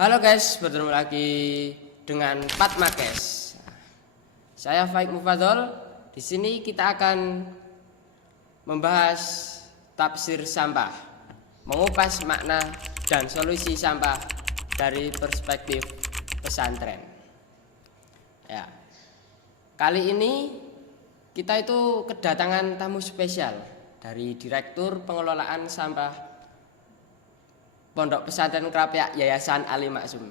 Halo guys, bertemu lagi dengan Patmakes. Saya Faik Mufadol. Di sini kita akan membahas tafsir sampah, mengupas makna dan solusi sampah dari perspektif pesantren. Ya. Kali ini kita itu kedatangan tamu spesial dari Direktur Pengelolaan Sampah Pondok Pesantren Krapyak Yayasan Ali Maksum.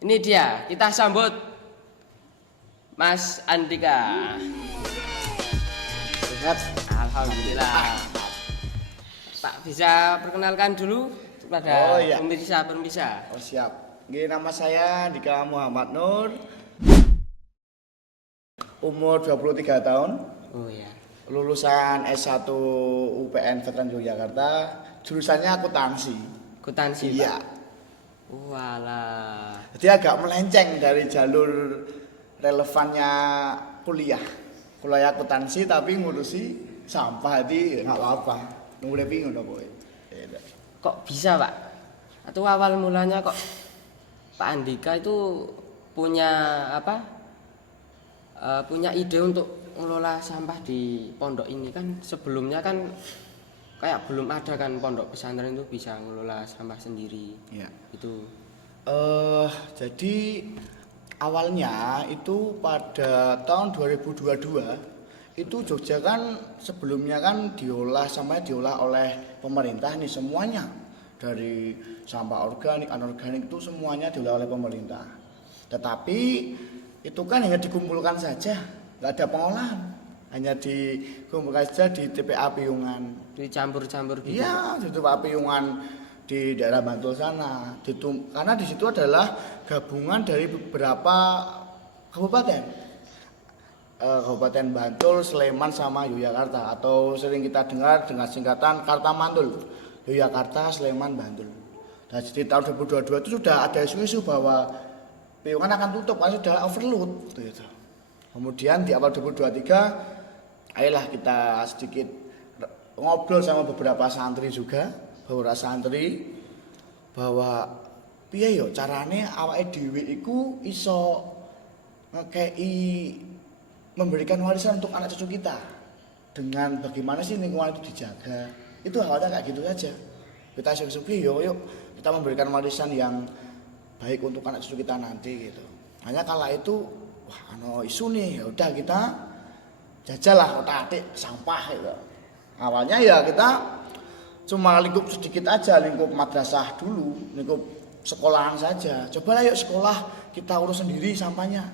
Ini dia, kita sambut Mas Andika. Sehat. Alhamdulillah. Pak bisa perkenalkan dulu kepada pemirsa. Oh siap. Ini nama saya Andika Muhammad Nur. Umur 23 tahun. Oh ya. Lulusan S1 UPN Veteran Yogyakarta. Jurusannya akuntansi. Akuntansi. Iya. Walah. Jadi agak melenceng dari jalur relevannya kuliah. Kuliah akuntansi tapi ngurusi sampah jadi nggak apa-apa. Udah bingung dong boy. Kok bisa Pak? Atau awal mulanya kok Pak Andika itu punya apa? Punya ide untuk mengelola sampah di pondok ini kan sebelumnya kan kayak belum ada kan pondok pesantren itu bisa mengelola sampah sendiri. Iya. Itu. Jadi awalnya itu pada tahun 2022 itu Jogja kan sebelumnya kan sampahnya diolah oleh pemerintah nih semuanya, dari sampah organik, anorganik itu semuanya diolah oleh pemerintah. Tetapi itu kan hanya dikumpulkan saja, nggak ada pengolahan, hanya dikumpulkan saja di TPA Piungan. Dicampur-campur gitu. Iya, di TPA Piungan di daerah Bantul sana. Karena di situ adalah gabungan dari beberapa kabupaten. Kabupaten Bantul, Sleman sama Yogyakarta, atau sering kita dengar dengan singkatan Kartamantul. Yogyakarta, Sleman, Bantul. Dan di tahun 2022 itu sudah ada isu-isu bahwa Piungan akan tutup karena sudah overload gitu. Kemudian di awal 2023 ayolah kita sedikit ngobrol sama beberapa santri juga, beberapa santri bahwa piye yo carane awake dhewe iku iso ngekei memberikan warisan untuk anak cucu kita dengan bagaimana sih lingkungan itu dijaga. Itu awalnya kayak gitu saja. Kita iso yuk kita memberikan warisan yang baik untuk anak cucu kita nanti gitu. Hanya kala itu wah ano isu nih, ya udah kita jajalah otak-atik sampah gitu. Awalnya ya kita cuma lingkup sedikit aja, lingkup madrasah dulu, lingkup sekolahan saja. Cobalah yuk sekolah kita urus sendiri sampahnya.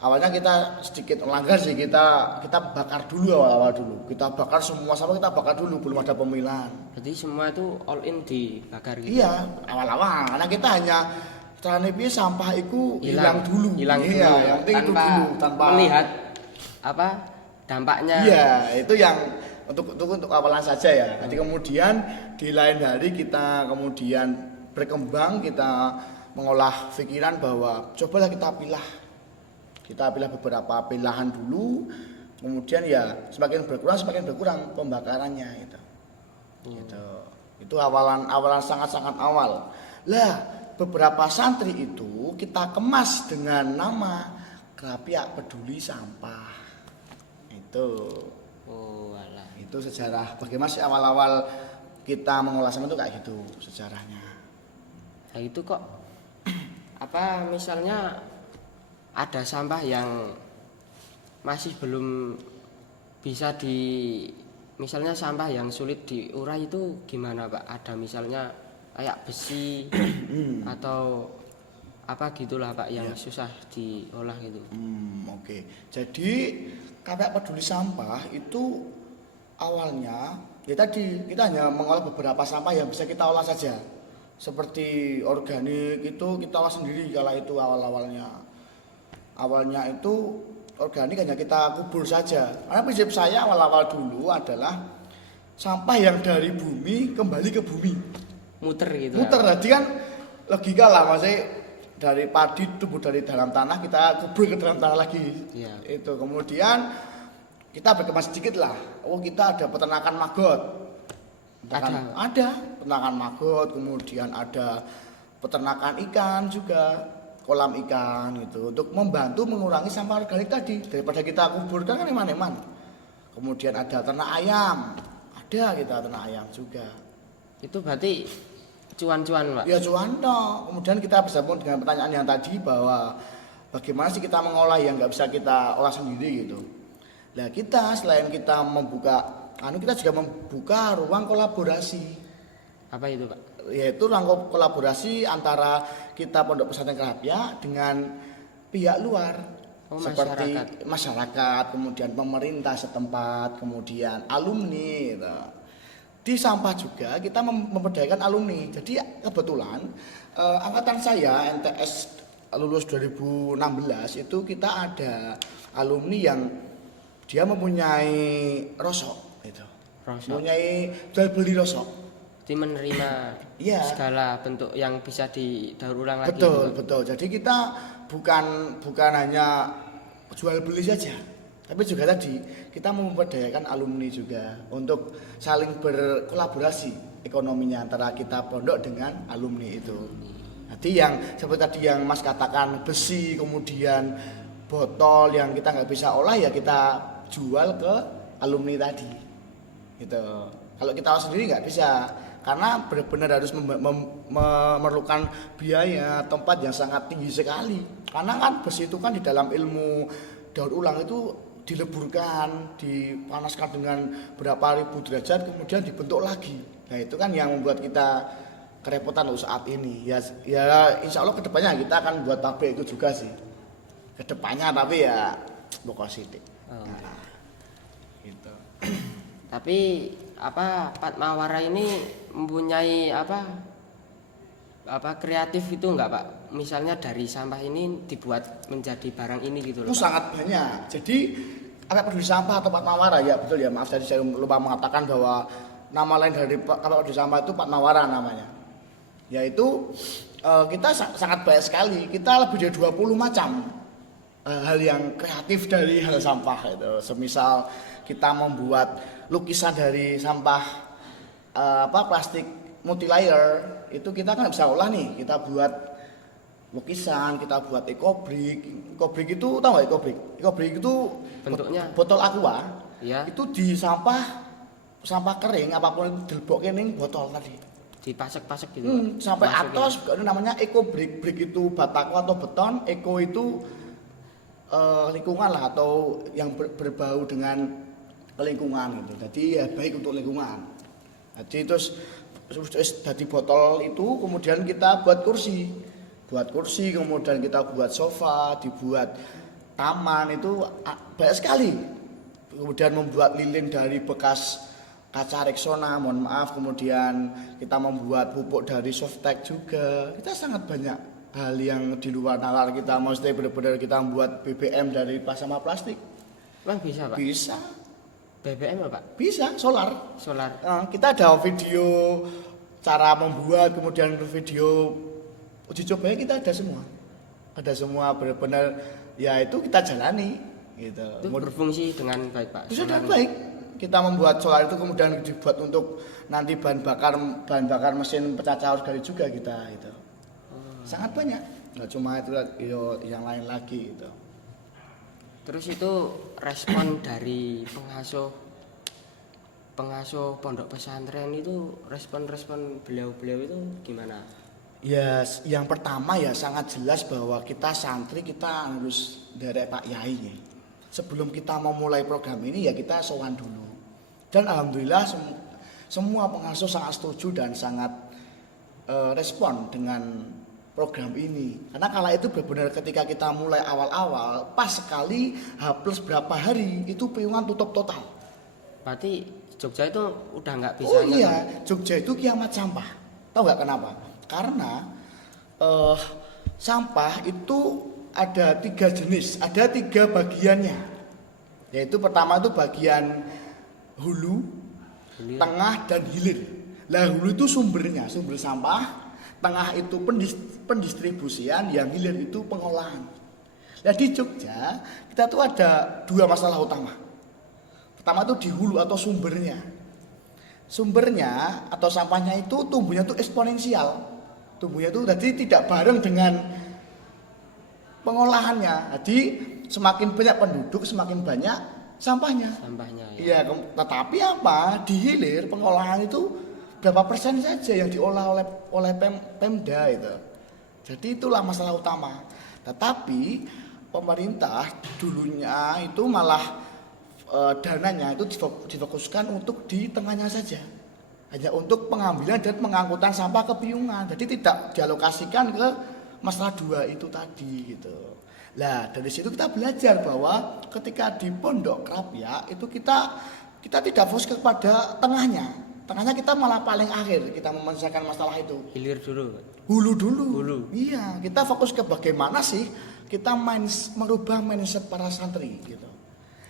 Awalnya kita sedikit melanggar sih, kita bakar dulu awal-awal dulu. Kita bakar semua sampah, kita bakar dulu, belum ada pemilahan. Jadi semua itu all in dibakar gitu. Iya, awal-awal karena kita hanya carane piye sampah itu hilang dulu. Iya, yang penting itu dulu tanpa melihat apa dampaknya. Iya, itu yang untuk awalan saja ya. Nanti kemudian di lain hari kita kemudian berkembang, kita mengolah pikiran bahwa cobalah kita pilih beberapa pilahan dulu, kemudian ya semakin berkurang pembakarannya gitu. Gitu. Itu awalan sangat-sangat awal. Lah, beberapa santri itu kita kemas dengan nama Krapyak Peduli Sampah. Itu. Oh, alah. Itu sejarah bagaimana sih awal-awal kita mengolah sampah itu kayak gitu sejarahnya. Nah, itu kok apa misalnya ada sampah yang masih belum bisa misalnya sampah yang sulit diurai itu gimana Pak? Ada misalnya kayak besi atau apa gitulah Pak yang susah diolah gitu. Oke. Jadi Krapyak Peduli Sampah itu awalnya ya tadi kita hanya mengolah beberapa sampah yang bisa kita olah saja. Seperti organik itu kita olah sendiri kala itu awalnya. Awalnya itu organik hanya kita kubur saja. Karena prinsip saya awal-awal dulu adalah sampah yang dari bumi kembali ke bumi. Muter gitu. Muter, jadi kan logika lah maksudnya dari padi tumbuh dari dalam tanah kita kubur ke dalam tanah lagi. Iya. Itu kemudian kita berkembang sedikit lah. Oh kita ada peternakan maggot. Ada peternakan maggot, kemudian ada peternakan ikan juga, kolam ikan gitu, untuk membantu mengurangi sampah organik tadi daripada kita kuburkan kan eman-eman. Kemudian ada ternak ayam, ada kita ternak ayam juga. Itu berarti cuan-cuan, Pak? Ya cuan toh. Kemudian kita bersambung dengan pertanyaan yang tadi bahwa bagaimana sih kita mengolah yang nggak bisa kita olah sendiri gitu. Nah kita selain kita membuka, kita juga membuka ruang kolaborasi. Apa itu, Pak? Yaitu ruang kolaborasi antara kita Pondok Pesantren Kerapia dengan pihak luar. Oh, Seperti masyarakat, kemudian pemerintah setempat, kemudian alumni gitu. Di sampah juga kita memberdayakan alumni. Jadi kebetulan angkatan saya NTS lulus 2016 itu kita ada alumni yang dia mempunyai rosok itu. Mempunyai jual beli rosok. Jadi menerima Iya. segala bentuk yang bisa didaur ulang lagi. Betul. Jadi kita bukan hanya jual beli saja, tapi juga tadi kita memberdayakan alumni juga untuk saling berkolaborasi ekonominya antara kita pondok dengan alumni itu. Jadi yang seperti tadi yang Mas katakan besi, kemudian botol yang kita nggak bisa olah ya kita jual ke alumni tadi. Gitu. Kalau kita olah sendiri nggak bisa, karena benar-benar harus memerlukan biaya tempat yang sangat tinggi sekali. Karena kan besi itu kan di dalam ilmu daur ulang itu dileburkan, dipanaskan dengan berapa ribu derajat, kemudian dibentuk lagi. Nah itu kan yang membuat kita kerepotan untuk saat ini. Ya insya Allah kedepannya kita akan buat pabrik itu juga sih. Kedepannya tapi ya pokok sidik. Nah, gitu. Tapi Patmawara ini mempunyai apa kreatif itu enggak, Pak? Misalnya dari sampah ini dibuat menjadi barang ini gitu loh. Sangat banyak. Jadi Kakak Peduli Sampah atau Patmawara ya betul ya, maaf tadi saya lupa mengatakan bahwa nama lain dari Kakak Peduli Sampah itu Patmawara namanya. Yaitu kita sangat banyak sekali. Kita lebih dari 20 macam hal yang kreatif dari hal sampah itu. Semisal kita membuat lukisan dari sampah plastik multilayer itu kita kan bisa olah nih, kita buat lukisan, kita buat ekobrik. Ekobrik itu tahu nggak ekobrik? Ekobrik itu bentuknya botol aqua. Ya. Itu di sampah kering apapun itu dilebokke ning botol tadi. Dipasek-pasek gitu. Sampai atas itu namanya ekobrik. Brik itu bataku atau beton, eko itu lingkungan lah atau yang berbau dengan lingkungan gitu. Jadi ya baik untuk lingkungan. Jadi terus dari botol itu kemudian kita buat kursi, kemudian kita buat sofa, dibuat taman itu banyak sekali. Kemudian membuat lilin dari bekas kaca Rexona, mohon maaf, kemudian kita membuat pupuk dari Softtek juga. Kita sangat banyak hal yang di luar nalar kita, maksudnya benar-benar kita membuat BBM dari sampah plastik. Emang bisa, Pak? Bisa. BBM apa, Pak? Bisa, solar. Kita ada video cara membuat, kemudian video uji cobanya kita ada semua. Ada semua benar-benar ya itu kita jalani gitu. Itu berfungsi dengan baik, Pak? Sudah baik. Kita membuat solar itu kemudian dibuat untuk nanti bahan bakar mesin pecacah organik juga kita itu. Sangat banyak. Nggak cuma itu yang lain lagi itu. Terus itu respon dari pengasuh pondok pesantren itu respon beliau itu gimana? Ya, yang pertama ya sangat jelas bahwa kita santri kita harus dari Pak Yai ya. Sebelum kita memulai program ini ya kita sowan dulu. Dan alhamdulillah semua pengasuh sangat setuju dan sangat respon dengan program ini. Karena kala itu benar-benar ketika kita mulai awal-awal, pas sekali H+ berapa hari itu piungan tutup total. Berarti Jogja itu udah nggak bisa. Oh iya, Jogja itu kiamat sampah. Tahu nggak kenapa? Karena sampah itu ada 3 jenis, ada 3 bagiannya. Yaitu pertama itu bagian hulu, tengah dan hilir. Lah hulu itu sumber sampah. Tengah itu pendistribusian, yang hilir itu pengolahan. Nah di Jogja kita tuh ada 2 masalah utama. Pertama itu di hulu atau sumbernya. sumbernya atau sampahnya itu tumbuhnya itu eksponensial. Tumbuhnya itu jadi tidak bareng dengan pengolahannya. Jadi semakin banyak penduduk semakin banyak sampahnya. Sampahnya ya. Iya, tetapi apa? Di hilir pengolahan itu berapa persen saja yang diolah oleh Pemda itu. Jadi itulah masalah utama. Tetapi pemerintah dulunya itu malah dananya itu difokuskan untuk di tengahnya saja. Hanya untuk pengambilan dan pengangkutan sampah ke Piungan. Jadi tidak dialokasikan ke masalah dua itu tadi gitu. Nah, dari situ kita belajar bahwa ketika di Pondok Krapyak itu kita tidak fokus kepada tengahnya. Tengahnya kita malah paling akhir kita menyelesaikan masalah itu. Hilir dulu. Hulu dulu. Hulu. Iya, kita fokus ke bagaimana sih kita merubah mindset para santri gitu.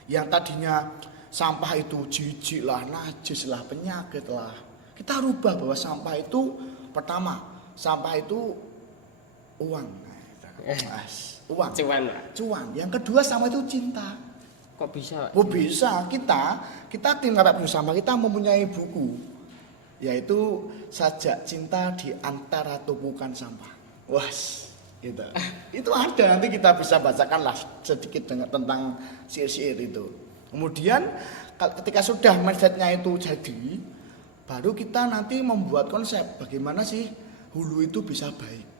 Yang tadinya sampah itu jijik lah, najis lah, penyakit lah. Kita rubah bahwa sampah itu pertama, sampah itu uang. Uang. Cuan. Yang kedua sampah itu cinta. Kok bisa? Oh bisa, kita tim Krapyak Peduli Sampah kita mempunyai buku yaitu Sajak Cinta di Antara Tumpukan Sampah. Wah, gitu. Itu ada, nanti kita bisa bacakanlah sedikit tentang syair-syair itu. Kemudian ketika sudah mindsetnya itu jadi, baru kita nanti membuat konsep bagaimana sih hulu itu bisa baik.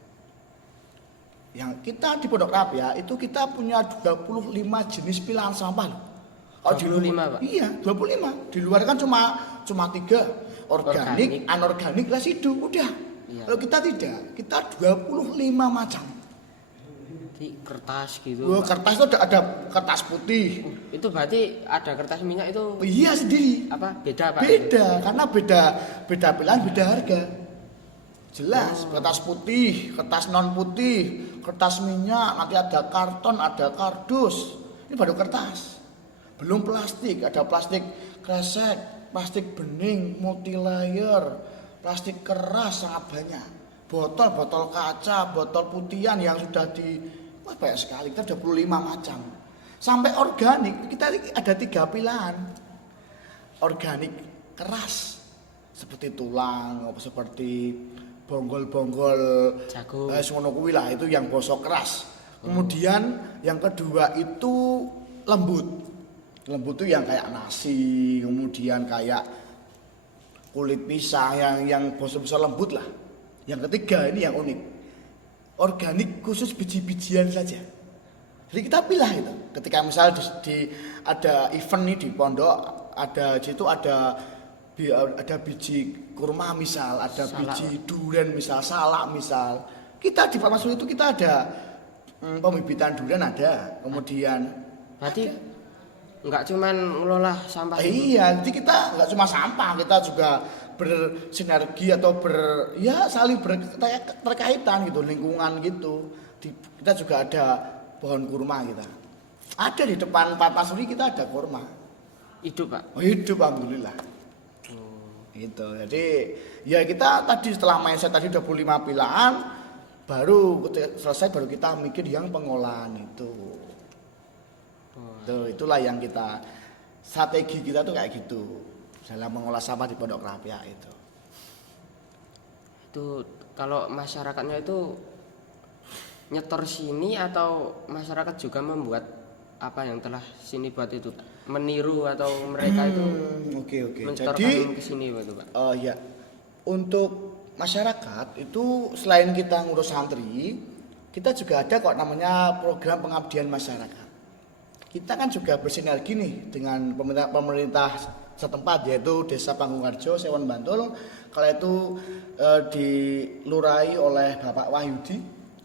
Yang kita di Pondok Krapyak itu kita punya 25 jenis pilahan sampah loh. 25, Pak? Iya, 25. Di luar kan cuma 3, organik, anorganik, residu, udah. Iya. Kalau kita tidak, kita 25 macam. Di kertas gitu. Kertas itu ada kertas putih. Itu berarti ada kertas minyak itu Iya sendiri. apa? Beda, Pak? Beda, karena beda pilihan, beda harga. Jelas, kertas putih, kertas non putih, kertas minyak, nanti ada karton, ada kardus. Ini baru kertas. Belum plastik, ada plastik kresek, plastik bening, multilayer, plastik keras sangat banyak. Botol kaca, botol putihan yang sudah wah banyak sekali, kita 25 macam. Sampai organik, kita ada 3 pilihan. Organik keras, seperti tulang, seperti bonggol-bonggol jagung. Ngono kuwi lah, itu yang bosok keras. Kemudian yang kedua itu lembut. Lembut itu yang kayak nasi, kemudian kayak kulit pisang yang bosok-bosok lembut lah. Yang ketiga ini yang unik. Organik khusus biji-bijian saja. Jadi kita pilih itu. Ketika misalnya ada event nih di pondok, ada biji kurma misal, ada salak. biji durian misal, salak misal. Kita di Farmasul itu kita ada pembibitan durian ada, kemudian Berarti enggak cuman ngelola sampah itu. iya, jadi kita nggak cuma sampah, kita juga bersinergi atau saling berkaitan gitu, lingkungan gitu. Kita juga ada pohon kurma kita. Ada di depan Farmasul kita ada kurma. Hidup, Pak. Oh, hidup alhamdulillah. Gitu. Jadi ya kita tadi setelah mindset tadi 25 pilahan baru selesai baru kita mikir yang pengolahan itu. Tuh, itulah yang kita strategi kita tuh kayak gitu dalam mengolah sampah di Pondok Krapyak itu. Itu kalau masyarakatnya itu nyetor sini atau masyarakat juga membuat apa yang telah sini buat itu, meniru atau mereka itu Oke. menyetorkan Jadi ke sini itu, Pak. ya untuk masyarakat itu selain kita ngurus santri, kita juga ada kok namanya program pengabdian masyarakat. Kita kan juga bersinergi nih dengan pemerintah setempat yaitu Desa Panggungarjo, Sewon Bantul. Kalau itu dilurai oleh Bapak Wahyudi,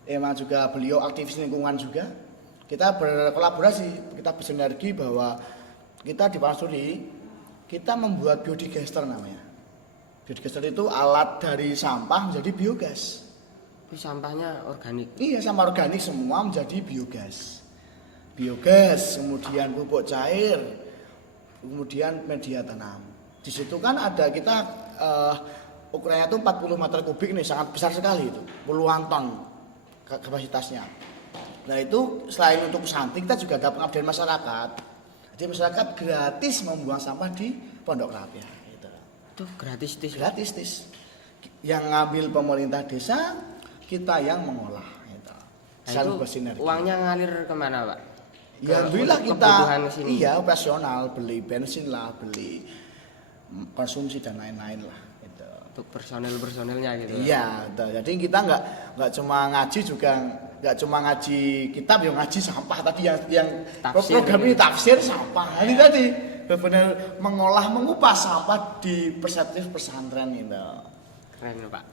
emang juga beliau aktivis lingkungan juga. Kita berkolaborasi, kita bersinergi bahwa kita di Pansuri kita membuat biodigester namanya. Biodigester itu alat dari sampah menjadi biogas. Tapi sampahnya organik. Iya, sampah organik semua menjadi biogas. Biogas, kemudian pupuk cair, kemudian media tanam. Di situ kan ada kita ukurannya itu 40 meter kubik nih, sangat besar sekali itu, puluhan ton kapasitasnya. Nah itu selain untuk santri kita juga ada pengabdian masyarakat. Jadi masyarakat gratis membuang sampah di Pondok Krapyak. Gitu. Itu gratis tis. Gratis tis. Yang ngambil pemerintah desa, kita yang mengolah gitu. Nah, Saling itu bersinergi. uangnya ngalir kemana Pak? Ya alhamdulillah untuk kita kebutuhan sini. iya operasional, beli bensin lah, beli konsumsi dan lain-lain lah gitu. Untuk personelnya gitu. Iya, betul. Jadi kita nggak cuma ngaji juga nggak cuma ngaji kitab, yang ngaji sampah tadi yang Tafsir program gitu. ini tafsir sampah. Ini tadi benar-benar mengolah mengupas sampah di perseptif pesantren itu. Keren Pak.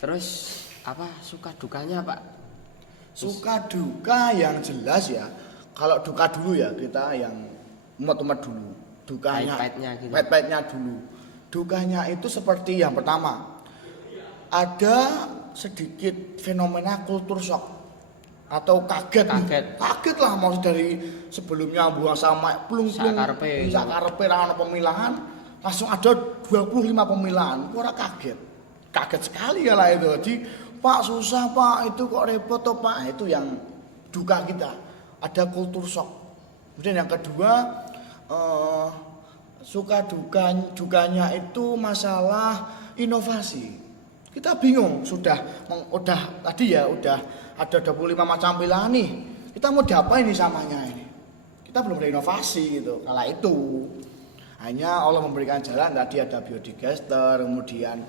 Terus apa suka dukanya Pak? Suka duka yang jelas ya. Kalau duka dulu ya kita yang umat-umat dulu. Dukanya Pahit-pahitnya gitu. pahit-pahitnya dulu. Dukanya itu seperti yang pertama. Ada sedikit fenomena kultur shock atau kaget. Kaget lah mau dari sebelumnya buang sama plung-plung sakarepe ra ono pemilahan, langsung ada 25 pemilahan. Ora kaget. Kaget sekali ya lah itu. Jadi Pak susah Pak, itu kok repot toh Pak. Itu yang duka kita. Ada kultur shock. Kemudian yang kedua suka dukanya itu masalah inovasi. Kita bingung udah tadi ya udah ada 25 macam pilihan nih. Kita mau diapain nih samanya ini? Kita belum ada inovasi gitu. Kala itu hanya Allah memberikan jalan, tadi ada biodigester, kemudian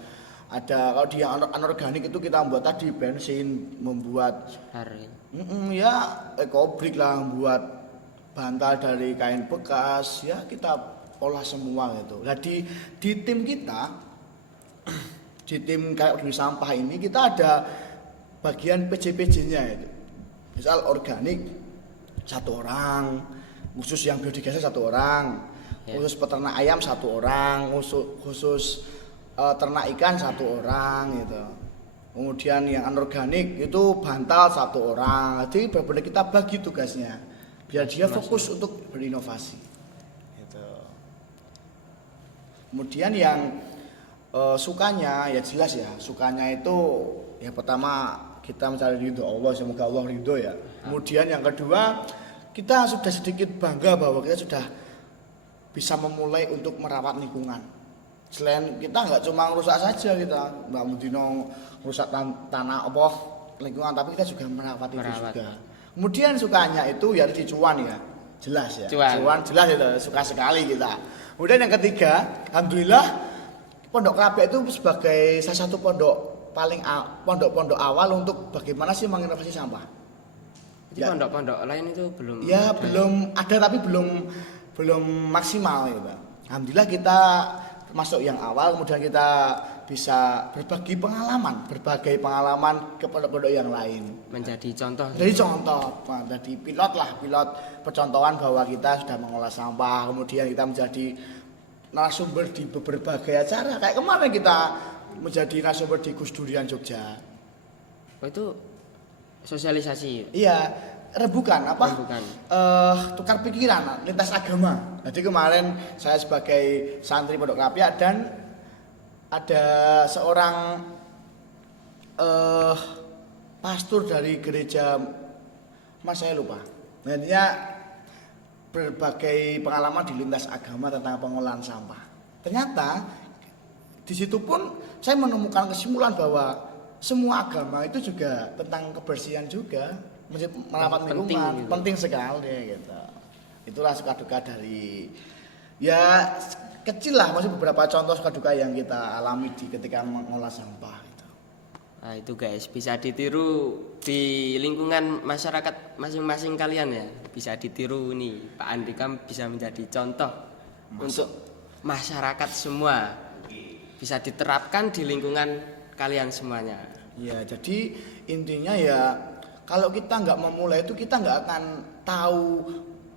ada kalau dia anorganik itu kita membuat tadi bensin, membuat ya ekobrik lah, membuat bantal dari kain bekas, ya kita olah semua gitu. Nah di tim kita, di tim kayak organisasi sampah ini kita ada bagian PJ-PJ-nya itu. Misal organik 1 orang, khusus yang biodigester 1 orang, khusus peternak ayam 1 orang, khusus ternak ikan 1 orang gitu. Kemudian yang anorganik itu bantal 1 orang. Jadi benar-benar kita bagi tugasnya biar dia fokus untuk berinovasi. Gitu. Kemudian yang sukanya ya jelas ya. Sukanya itu ya pertama kita mencari ridho Allah, semoga Allah ridho ya. Kemudian yang kedua kita sudah sedikit bangga bahwa kita sudah bisa memulai untuk merawat lingkungan. Selain kita nggak cuma rusak saja kita, nggak mungkin rusak tanah apa lingkungan, tapi kita juga merawat itu juga. Kemudian sukanya itu ya di cuan ya, jelas ya. Cuan jelas itu suka sekali kita. Kemudian yang ketiga, alhamdulillah Pondok Kelapa itu sebagai salah satu pondok awal untuk bagaimana sih menginovasi sampah. Jadi pondok-pondok lain itu belum. Ya belum ada tapi belum maksimal gitu. Alhamdulillah kita masuk yang awal, kemudian kita bisa berbagai pengalaman ke pondok-pondok yang lain. Menjadi contoh. Jadi contoh, jadi pilot percontohan bahwa kita sudah mengolah sampah, kemudian kita menjadi narasumber di berbagai acara. Kayak kemarin kita menjadi narasumber di Gus Durian Jogja. Oh itu sosialisasi. Iya, rebukan. Tukar pikiran lintas agama. Jadi kemarin saya sebagai santri Pondok Kelapa dan ada seorang pastor dari gereja saya lupa. Nah, dia berbagai pengalaman di lintas agama tentang pengolahan sampah. Ternyata di situ pun saya menemukan kesimpulan bahwa semua agama itu juga tentang kebersihan juga. Merawat lingkungan penting sekali gitu. Itulah suka duka dari ya kecil lah, masih beberapa contoh suka duka yang kita alami ketika mengolah sampah gitu. Nah itu guys bisa ditiru di lingkungan masyarakat masing-masing kalian ya, bisa ditiru nih Pak Andika bisa menjadi contoh untuk masyarakat semua, bisa diterapkan di lingkungan kalian semuanya. Ya jadi intinya ya kalau kita nggak memulai itu kita nggak akan tahu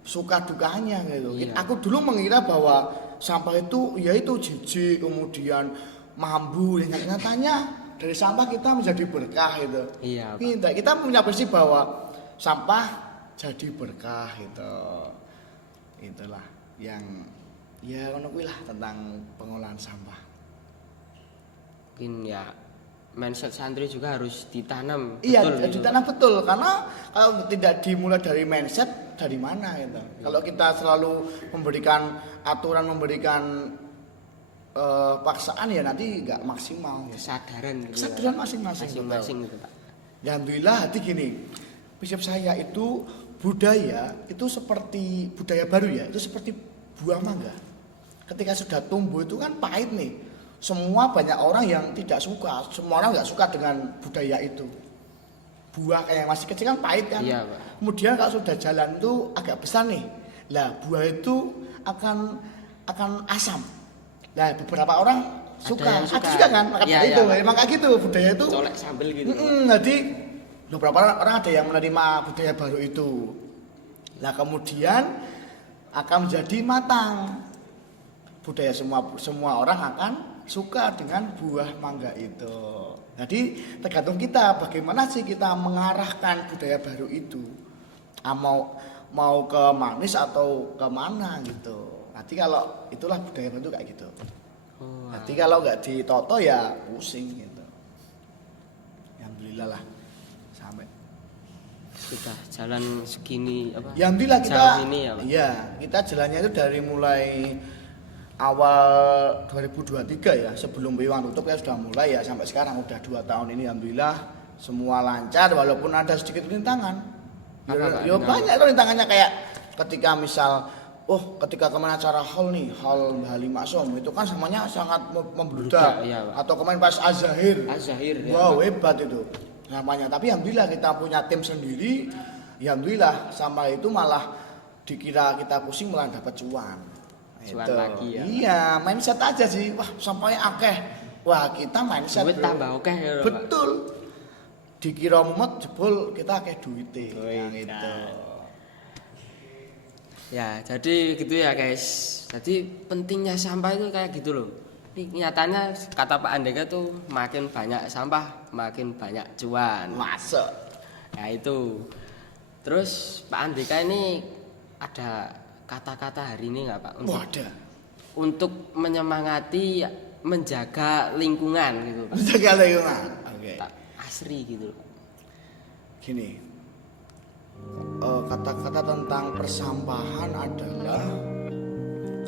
suka dukanya gitu. Iya. Aku dulu mengira bahwa sampah itu ya itu jijik, kemudian mambu, dan nyatanya dari sampah kita menjadi berkah gitu. Iya. Kita punya prinsip bahwa sampah jadi berkah gitu. Itulah yang ya ngono kuwi lah tentang pengolahan sampah. Mungkin ya mindset santri juga harus ditanam. Iya, betul, ditanam betul karena kalau tidak dimulai dari mindset dari mana gitu. Kalau kita selalu memberikan aturan, memberikan paksaan ya nanti nggak maksimal. Kesadaran gitu. Kesadaran masing-masing. Masing-masing gitu, Pak. Ya alhamdulillah hati gini. Prinsip saya itu budaya itu seperti budaya baru ya, itu seperti buah mangga. Ketika sudah tumbuh itu kan pahit nih. Semua banyak orang yang tidak suka, semua orang nggak suka dengan budaya itu. Buah kayak masih kecil kan pahit kan. Iya, Pak. Kemudian kalau sudah jalan itu agak besar nih. Lah buah itu akan asam. Nah beberapa orang suka, yang suka. ada juga kan, makanya Iya, itu, iya. emang kayak gitu budaya itu. Colek sambel gitu. Jadi beberapa orang ada yang menerima budaya baru itu. Nah kemudian akan menjadi matang. Budaya semua orang akan suka dengan buah mangga itu. Jadi tergantung kita bagaimana sih kita mengarahkan budaya baru itu. Mau ke manis atau ke mana gitu. Nanti kalau itulah budaya baru kayak gitu. Oh, Nanti kalau nggak ditoto ya pusing gitu. Alhamdulillah lah sampai. sudah jalan segini apa? Ya alhamdulillah kita jauh ini ya, Pak? iya, kita jalannya itu dari mulai awal 2023 ya, sebelum Piwang tutup ya sudah mulai ya sampai sekarang udah 2 tahun ini alhamdulillah semua lancar walaupun ada sedikit rintangan. Apa, Pak, Ya banyak tuh rintangannya kayak ketika misal ketika kemana acara hall nih, hall Halimaksom itu kan semuanya sangat membludak. Iya, Pak. Atau kemarin pas Azahir. Azahir ya, Wow, Pak. hebat itu namanya. Tapi alhamdulillah kita punya tim sendiri. Ya alhamdulillah sama itu malah dikira kita pusing malah dapat cuan. Cuan Itu. lagi ya. Iya, mindset aja sih. Wah, sampai akeh. Wah, kita mindset. Duit bro. tambah oke ya, Pak. Betul. Dikira mumet jebol kita akeh duite. Wih, Yang itu. Ya, jadi gitu ya guys. Jadi pentingnya sampah itu kayak gitu loh. Ini nyatanya kata Pak Andika tuh makin banyak sampah, makin banyak cuan. Masuk. Ya itu. Terus Pak Andika ini ada kata-kata hari ini nggak Pak? Wah, ada. Untuk menyemangati menjaga lingkungan gitu Pak. Menjaga lingkungan. Oke. Asri gitu loh. Gini. Kata-kata tentang persampahan adalah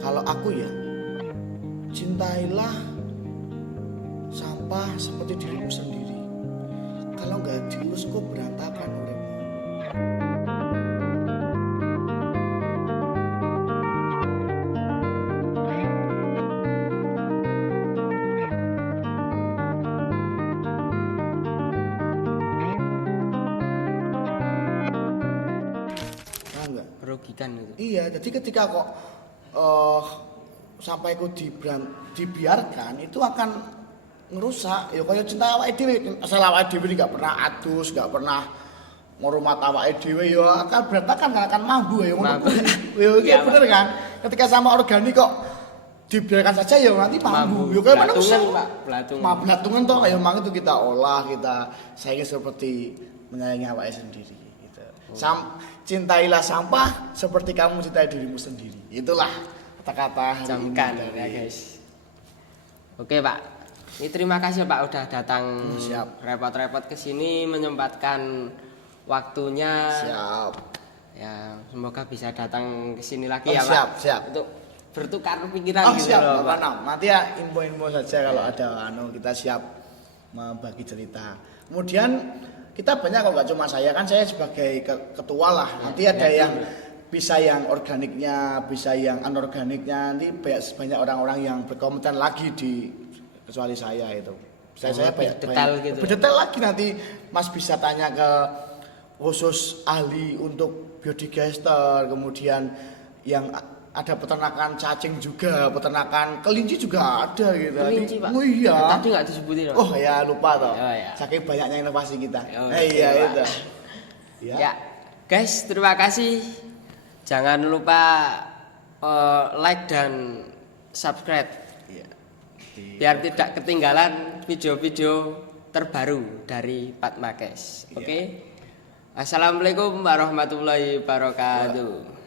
kalau aku ya cintailah sampah seperti dirimu sendiri. Kalau nggak diurus kok berantakan olehmu. Merugikan gitu. Iya, jadi ketika kok sampaiku dibiarkan itu akan ngerusak. Ya kayak cinta awake dhewe, asal awake dhewe enggak pernah adus, enggak pernah ngurmat awake dhewe ya akan berantakan kan akan mambu ya ngono. Ya iki Iya, bener kan. Ketika sama organik kok dibiarkan saja ya nanti mambu. Ya kayak manusia. Pak, belatungan. Belatungan toh kayak mang itu kita olah, kita sayangi seperti menyayangi awake sendiri gitu. Cintailah sampah seperti kamu cintai dirimu sendiri. Itulah kata-kata hari ini Camkan dari- ya guys. Oke Pak, ini terima kasih Pak udah datang Siap. repot-repot ke sini menyempatkan waktunya. Siap. Ya semoga bisa datang ke sini lagi Oh, ya siap, Pak. siap. Untuk bertukar pikiran Oh gitu siap, loh, Bapak Pak. Nam. Nanti ya info-info saja kalau ada kita siap membagi cerita. Kemudian kita banyak kok nggak cuma saya kan saya sebagai ketua lah. Nanti ada ya, yang bisa yang organiknya, bisa yang anorganiknya. Nanti banyak orang-orang yang berkomentar lagi di kecuali saya itu. Saya lebih banyak detail gitu. Lebih detail lagi nanti Mas bisa tanya ke khusus ahli untuk biodigester, kemudian yang ada peternakan cacing juga, peternakan kelinci juga ada gitu. Kelinci, Pak. Oh iya. Tadi nggak disebutin Pak. Oh ya lupa toh. Oh, ya. Saking banyaknya inovasi kita. Oh, Iya Pak. itu. Ya, guys, terima kasih. Jangan lupa like dan subscribe Iya. biar tidak ketinggalan video-video terbaru dari Patmakes. Oke. Assalamualaikum warahmatullahi wabarakatuh.